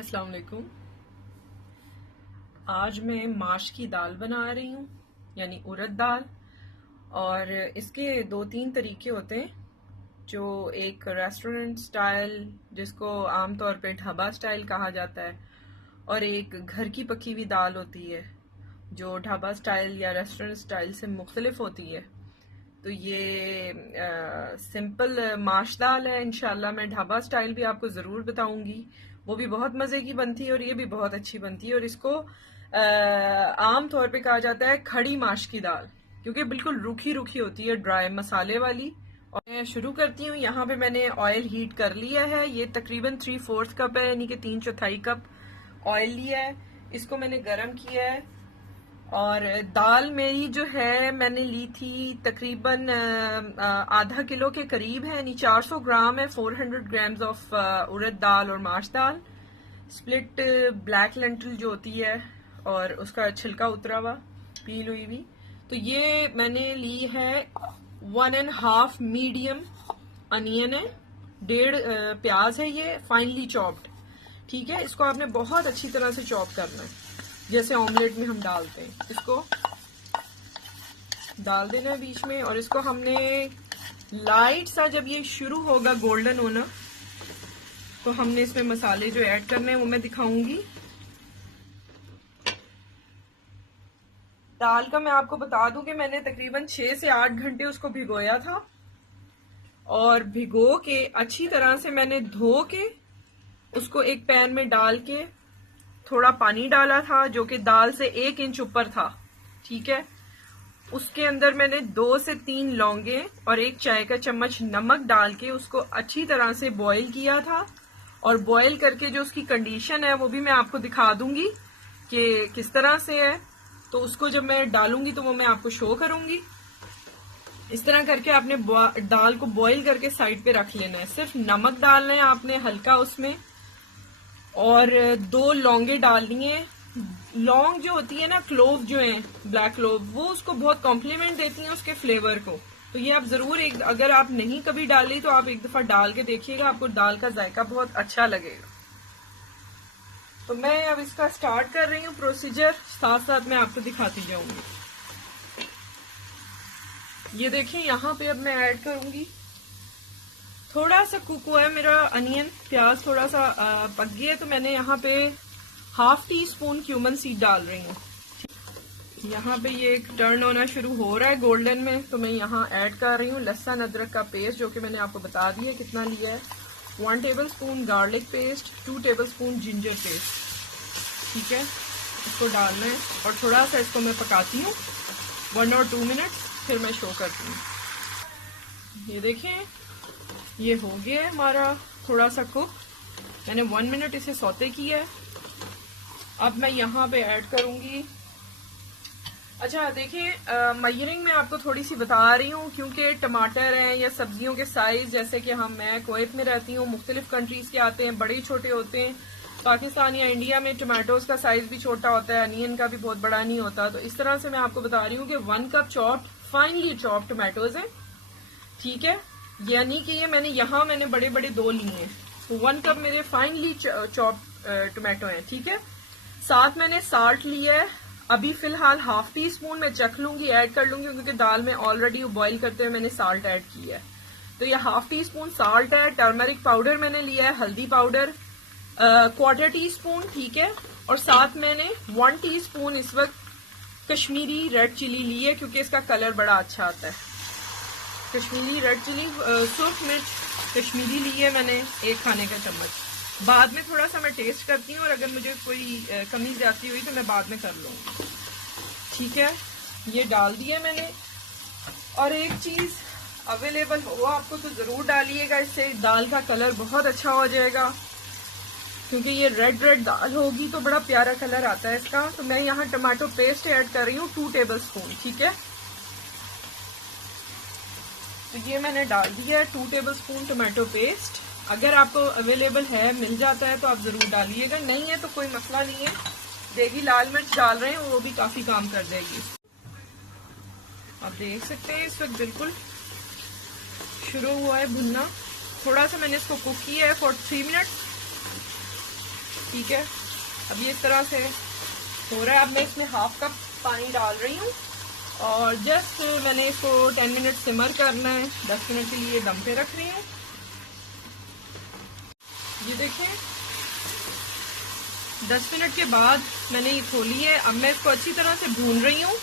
अस्सलाम वालेकुम। आज मैं माश की दाल बना रही हूँ, यानी उड़द दाल। और इसके दो तीन तरीके होते हैं। जो एक रेस्टोरेंट स्टाइल, जिसको आमतौर पे ढाबा स्टाइल कहा जाता है, और एक घर की पकी हुई दाल होती है जो ढाबा स्टाइल या रेस्टोरेंट स्टाइल से मुख्तलिफ होती है। तो ये सिंपल माश दाल है। इंशाल्लाह मैं ढाबा स्टाइल भी आपको ज़रूर बताऊंगी, वो भी बहुत मज़े की बनती है और ये भी बहुत अच्छी बनती है। और इसको आम तौर पे कहा जाता है खड़ी माश की दाल, क्योंकि बिल्कुल रूखी रूखी होती है, ड्राई मसाले वाली। और मैं शुरू करती हूँ। यहाँ पे मैंने ऑयल हीट कर लिया है। ये तकरीबन 3/4 कप है, यानी कि 3/4 कप ऑयल लिया है। इसको मैंने गर्म किया है। और दाल मेरी जो है मैंने ली थी तकरीबन आधा किलो के करीब है, यानी 400 ग्राम है। 400 ग्राम्स ऑफ उड़द दाल और माश दाल, स्प्लिट ब्लैक लेंटिल जो होती है और उसका छिलका उतरा हुआ, पील हुई भी। तो ये मैंने ली है 1.5 मीडियम अनियन है, 1.5 प्याज है, ये फाइनली चॉप्ड। ठीक है, इसको आपने बहुत अच्छी तरह से चॉप करना है, जैसे ऑमलेट में हम डालते हैं। इसको डाल देना है बीच में। और इसको हमने लाइट सा, जब ये शुरू होगा गोल्डन होना, तो हमने इसमें मसाले जो ऐड करने हैं वो मैं दिखाऊंगी। दाल का मैं आपको बता दूं कि मैंने तकरीबन 6 से 8 घंटे उसको भिगोया था। और भिगो के अच्छी तरह से मैंने धो के उसको एक पैन में डाल के थोड़ा पानी डाला था, जो कि दाल से 1 इंच ऊपर था। ठीक है, उसके अंदर मैंने 2 से 3 लौंगे और 1 चाय का चम्मच नमक डाल के उसको अच्छी तरह से बॉईल किया था। और बॉईल करके जो उसकी कंडीशन है वो भी मैं आपको दिखा दूंगी कि किस तरह से है। तो उसको जब मैं डालूंगी तो वो मैं आपको शो करूंगी। इस तरह करके आपने दाल को बॉईल करके साइड पे रख लेना है। सिर्फ नमक डालना है आपने हल्का उसमें, और 2 लौंगे डालनी है। लौंग जो होती है ना, क्लोव जो है, ब्लैक क्लोव, वो उसको बहुत कॉम्प्लीमेंट देती हैं उसके फ्लेवर को। तो ये आप जरूर अगर आप नहीं कभी डाली तो आप एक दफा डाल के देखिएगा, आपको दाल का जायका बहुत अच्छा लगेगा। तो मैं अब इसका स्टार्ट कर रही हूँ प्रोसीजर, साथ साथ मैं आपको दिखाती जाऊंगी। ये देखें, यहाँ पे अब मैं ऐड करूंगी, थोड़ा सा कुक हुआ है मेरा अनियन, प्याज थोड़ा सा पक गया है, तो मैंने यहाँ पे 1/2 टीस्पून क्यूमन सीड डाल रही हूँ। यहाँ पे ये टर्न होना शुरू हो रहा है गोल्डन में, तो मैं यहाँ ऐड कर रही हूँ लहसुन अदरक का पेस्ट, जो कि मैंने आपको बता दिया कितना लिया है। 1 tablespoon garlic paste, 2 tablespoon ginger paste. ठीक है, इसको डालना है और थोड़ा सा इसको मैं पकाती हूँ 1 और 2 मिनट, फिर मैं शो करती हूँ। ये देखें, ये हो गया है हमारा थोड़ा सा कुक। मैंने 1 मिनट इसे सौते किया है। अब मैं यहाँ पे ऐड करूंगी, अच्छा देखिए, मयरिंग में आपको थोड़ी सी बता रही हूँ, क्योंकि टमाटर हैं या सब्जियों के साइज, जैसे कि मैं कुवैत में रहती हूँ, मुख्तलिफ कंट्रीज के आते हैं, बड़े छोटे होते हैं। पाकिस्तान या इंडिया में टमाटोज का साइज भी छोटा होता है, अनियन का भी बहुत बड़ा नहीं होता। तो इस तरह से मैं आपको बता रही हूँ कि 1 cup chopped, finally chopped tomatoes है। ठीक है, यानी कि ये मैंने बड़े बड़े 2 लिए हैं, तो 1 कप मेरे फाइनली चॉप टोमेटो हैं। ठीक है, साथ मैंने साल्ट लिया है, अभी फिलहाल 1/2 टीस्पून मैं चख लूंगी, ऐड कर लूंगी, क्योंकि दाल में ऑलरेडी बॉईल करते हुए मैंने साल्ट ऐड किया है। तो ये 1/2 टीस्पून साल्ट है। टर्मरिक पाउडर मैंने लिया है, हल्दी पाउडर 1/4 टीस्पून। ठीक है, और साथ मैंने 1 टीस्पून इस वक्त कश्मीरी रेड चिली ली है, क्योंकि इसका कलर बड़ा अच्छा आता है। कश्मीरी रेड चिली, सुर्ख मिर्च कश्मीरी ली है मैंने, 1 खाने का चम्मच। बाद में थोड़ा सा मैं टेस्ट करती हूँ, और अगर मुझे कोई कमी ज्यादा हुई तो मैं बाद में कर लूँगी। ठीक है, ये डाल दिया मैंने। और एक चीज अवेलेबल हो आपको तो जरूर डालिएगा, इससे दाल का कलर बहुत अच्छा हो जाएगा, क्योंकि ये रेड रेड दाल होगी तो बड़ा प्यारा कलर आता है इसका। तो मैं यहाँ टमाटो पेस्ट ऐड कर रही हूँ 2 टेबलस्पून। ठीक है, तो ये मैंने डाल दिया है 2 टेबलस्पून टमाटो पेस्ट। अगर आपको अवेलेबल है, मिल जाता है, तो आप जरूर डालिएगा, नहीं है तो कोई मसला नहीं है। देगी लाल मिर्च डाल रहे हैं, वो भी काफी काम कर देगी। आप देख सकते हैं इस वक्त बिल्कुल शुरू हुआ है भुनना। थोड़ा सा मैंने इसको कुक किया है फॉर 3 मिनट। ठीक है, अब ये इस तरह से हो रहा है। अब मैं इसमें हाफ कप पानी डाल रही हूँ और जस्ट मैंने इसको 10 मिनट सिमर करना है। 10 मिनट के लिए दम पे रख रही हूँ। ये देखें 10 मिनट के बाद मैंने ये खोली है। अब मैं इसको अच्छी तरह से भून रही हूँ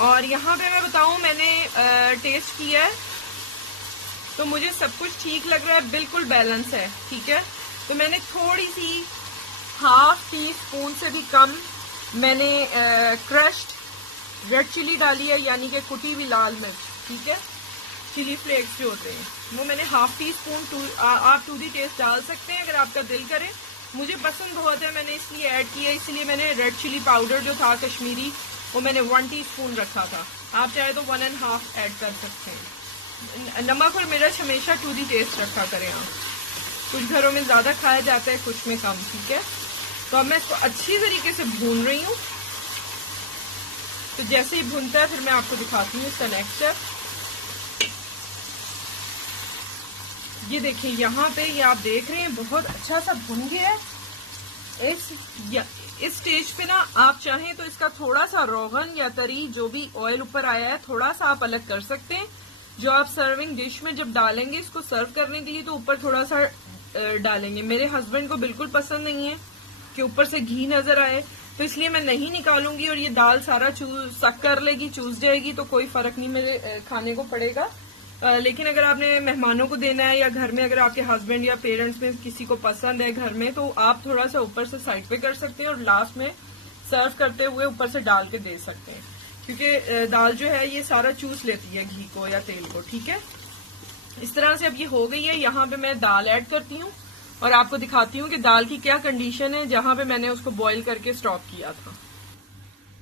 और यहाँ पे मैं बताऊँ, मैंने टेस्ट किया है तो मुझे सब कुछ ठीक लग रहा है, बिल्कुल बैलेंस है। ठीक है, तो मैंने थोड़ी सी हाफ टी स्पून से भी कम मैंने क्रश्ड रेड चिली डाली है, यानी कि कुटी हुई लाल मिर्च। ठीक है, चिली फ्लेक्स जो होते हैं वो मैंने हाफ टी स्पून आप टू दी टेस्ट डाल सकते हैं अगर आपका दिल करे। मुझे पसंद बहुत है, मैंने इसलिए ऐड किया। इसलिए मैंने रेड चिली पाउडर जो था कश्मीरी, वो मैंने 1 टीस्पून रखा था। आप चाहे तो 1.5 ऐड कर सकते हैं। नमक और मिर्च हमेशा टू दी टेस्ट रखा करें आप। कुछ घरों में ज्यादा खाया जाता है, कुछ में कम। ठीक है, तो अब मैं इसको अच्छी तरीके से भून रही हूँ। तो जैसे ही भूनता है फिर मैं आपको दिखाती हूँ इसका नेक्स्ट स्टेप। ये देखिए यहाँ पे, ये आप देख रहे हैं बहुत अच्छा सा भुन गया है। इस स्टेज पे ना आप चाहें तो इसका थोड़ा सा रोगन या तरी जो भी ऑयल ऊपर आया है थोड़ा सा आप अलग कर सकते हैं। जो आप सर्विंग डिश में जब डालेंगे इसको सर्व करने के लिए तो ऊपर थोड़ा सा डालेंगे। मेरे हस्बैंड को बिल्कुल पसंद नहीं है कि ऊपर से घी नजर आए, तो इसलिए मैं नहीं निकालूंगी और ये दाल सारा सक कर लेगी, चूस जाएगी, तो कोई फर्क नहीं मेरे खाने को पड़ेगा। लेकिन अगर आपने मेहमानों को देना है या घर में अगर आपके हस्बैंड या पेरेंट्स में किसी को पसंद है घर में, तो आप थोड़ा सा ऊपर से साइड पे कर सकते हैं और लास्ट में सर्व करते हुए ऊपर से डाल के दे सकते हैं, क्योंकि दाल जो है ये सारा चूस लेती है घी को या तेल को। ठीक है, इस तरह से अब ये हो गई है। यहाँ पे मैं दाल ऐड करती हूँ और आपको दिखाती हूँ कि दाल की क्या कंडीशन है जहां पे मैंने उसको बॉईल करके स्टॉप किया था।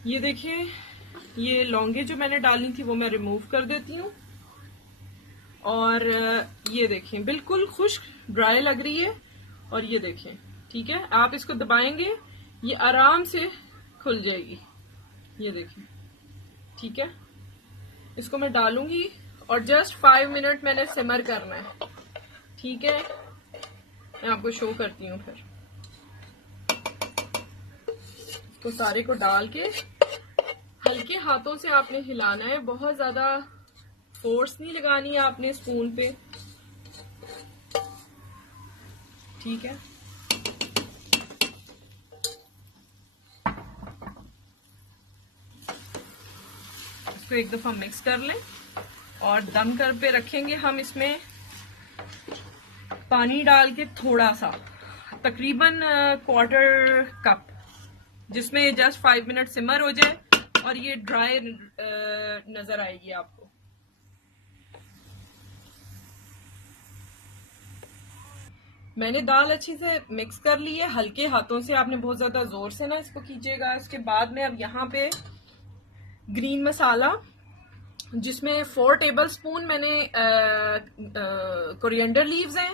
ये देखिए, ये लौंगे जो मैंने डाली थी वो मैं रिमूव कर देती हूँ और ये देखें बिल्कुल खुश्क ड्राई लग रही है। और ये देखें, ठीक है, आप इसको दबाएंगे ये आराम से खुल जाएगी। ये देखें, ठीक है, इसको मैं डालूंगी और जस्ट 5 मिनट मैंने सिमर करना है। ठीक है, मैं आपको शो करती हूँ। फिर इसको सारे को डाल के हल्के हाथों से आपने हिलाना है, बहुत ज्यादा फोर्स नहीं लगानी है आपने स्पून पे। ठीक है, इसको एक दफा मिक्स कर लें और दम कर पे रखेंगे हम। इसमें पानी डाल के थोड़ा सा, तकरीबन 1/4 कप, जिसमें जस्ट 5 मिनट सिमर हो जाए और ये ड्राई नजर आएगी आपको। मैंने दाल अच्छी से मिक्स कर ली है, हल्के हाथों से, आपने बहुत ज्यादा जोर से ना इसको कीजिएगा। इसके बाद में अब यहाँ पे ग्रीन मसाला, जिसमें 4 टेबलस्पून मैंने कोरिएंडर लीव्स हैं,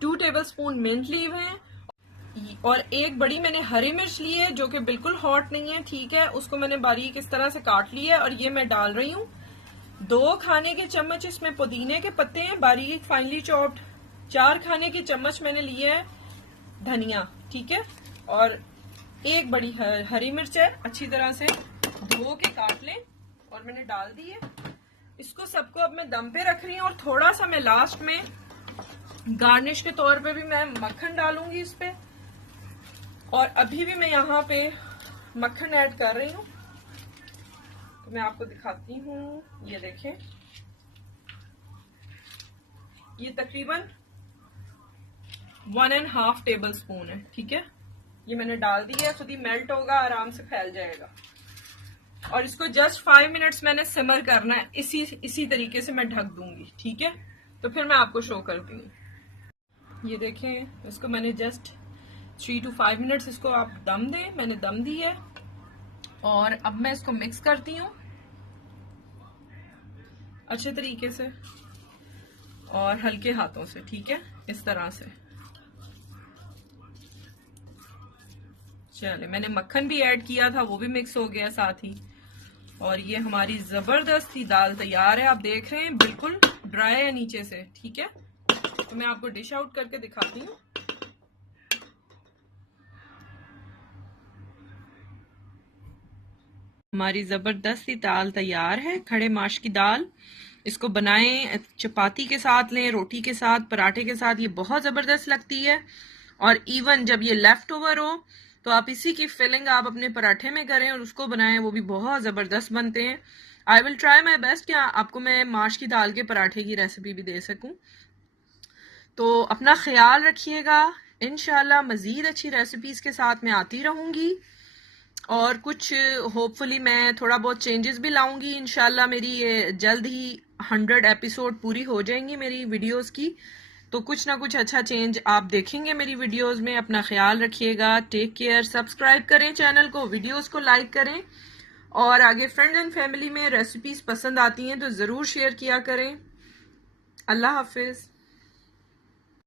2 टेबलस्पून मिंट लीव हैं और 1 बड़ी मैंने हरी मिर्च ली है जो कि बिल्कुल हॉट नहीं है। ठीक है, उसको मैंने बारीक इस तरह से काट लिया है और ये मैं डाल रही हूँ। 2 खाने के चम्मच इसमें पुदीने के पत्ते हैं बारीक फाइनली चॉप्ड। 4 खाने के चम्मच मैंने लिए है धनिया। ठीक है, और 1 बड़ी हरी मिर्च है, अच्छी तरह से धो के काट लें और मैंने डाल दी है। इसको सबको अब मैं दम पे रख रही हूँ और थोड़ा सा मैं लास्ट में गार्निश के तौर पे भी मैं मक्खन डालूंगी इस पे। और अभी भी मैं यहाँ पे मक्खन ऐड कर रही हूँ, तो मैं आपको दिखाती हूँ। ये देखें, ये तकरीबन 1.5 टेबलस्पून है। ठीक है, ये मैंने डाल दी है, खुद ही मेल्ट होगा, आराम से फैल जाएगा। और इसको जस्ट 5 मिनट्स मैंने सिमर करना है, इसी तरीके से मैं ढक दूंगी। ठीक है, तो फिर मैं आपको शो करती हूँ। ये देखें, इसको मैंने जस्ट 3 to 5 मिनट्स इसको आप दम दें, मैंने दम दी है। और अब मैं इसको मिक्स करती हूँ अच्छे तरीके से और हल्के हाथों से। ठीक है, इस तरह से। चले, मैंने मक्खन भी ऐड किया था, वो भी मिक्स हो गया साथ ही। और ये हमारी जबरदस्त ही दाल तैयार है। आप देख रहे हैं बिल्कुल ड्राई है नीचे से। ठीक है, तो मैं आपको डिश आउट करके दिखाती हूँ। हमारी ज़बरदस्त सी दाल तैयार है, खड़े माश की दाल। इसको बनाएं, चपाती के साथ लें, रोटी के साथ, पराठे के साथ, ये बहुत ज़बरदस्त लगती है। और इवन जब ये लेफ्ट ओवर हो तो आप इसी की फिलिंग आप अपने पराठे में करें और उसको बनाएं, वो भी बहुत ज़बरदस्त बनते हैं। I will try my best कि आपको मैं माश की दाल के पराठे की रेसिपी भी दे सकूं। तो अपना ख्याल रखिएगा। इंशाल्लाह मज़ीद अच्छी रेसिपीज़ के साथ मैं आती रहूँगी और कुछ होपफुली मैं थोड़ा बहुत चेंजेस भी लाऊंगी। इंशाल्लाह मेरी ये जल्द ही 100 एपिसोड पूरी हो जाएंगी मेरी वीडियोस की, तो कुछ ना कुछ अच्छा चेंज आप देखेंगे मेरी वीडियोस में। अपना ख्याल रखिएगा, टेक केयर, सब्सक्राइब करें चैनल को, वीडियोस को लाइक करें और आगे फ्रेंड्स एंड फैमिली में रेसिपीज़ पसंद आती हैं तो ज़रूर शेयर किया करें। अल्लाह हाफिज़।